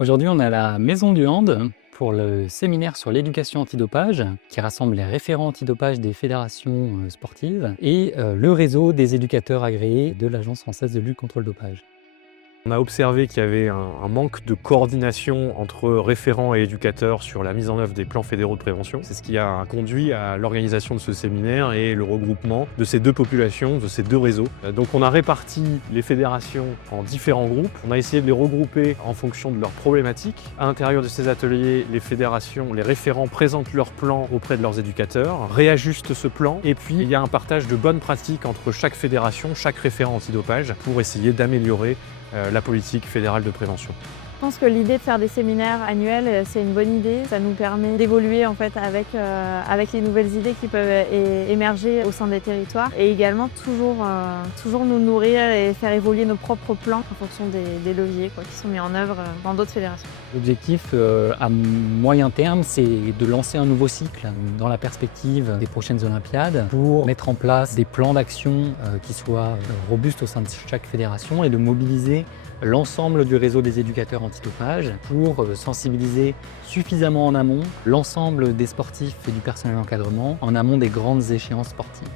Aujourd'hui, on est à la Maison du Hand pour le séminaire sur l'éducation antidopage qui rassemble les référents antidopage des fédérations sportives et le réseau des éducateurs agréés de l'Agence française de lutte contre le dopage. On a observé qu'il y avait un manque de coordination entre référents et éducateurs sur la mise en œuvre des plans fédéraux de prévention. C'est ce qui a conduit à l'organisation de ce séminaire et le regroupement de ces deux populations, de ces deux réseaux. Donc on a réparti les fédérations en différents groupes. On a essayé de les regrouper en fonction de leurs problématiques. À l'intérieur de ces ateliers, les fédérations, les référents présentent leur plan auprès de leurs éducateurs, réajustent ce plan et puis il y a un partage de bonnes pratiques entre chaque fédération, chaque référent antidopage pour essayer d'améliorer la politique fédérale de prévention. Je pense que l'idée de faire des séminaires annuels, c'est une bonne idée. Ça nous permet d'évoluer en fait avec les nouvelles idées qui peuvent émerger au sein des territoires et également toujours nous nourrir et faire évoluer nos propres plans en fonction des leviers qui sont mis en œuvre dans d'autres fédérations. L'objectif à moyen terme, c'est de lancer un nouveau cycle dans la perspective des prochaines Olympiades pour mettre en place des plans d'action qui soient robustes au sein de chaque fédération et de mobiliser l'ensemble du réseau des éducateurs antidopage pour sensibiliser suffisamment en amont l'ensemble des sportifs et du personnel d'encadrement en amont des grandes échéances sportives.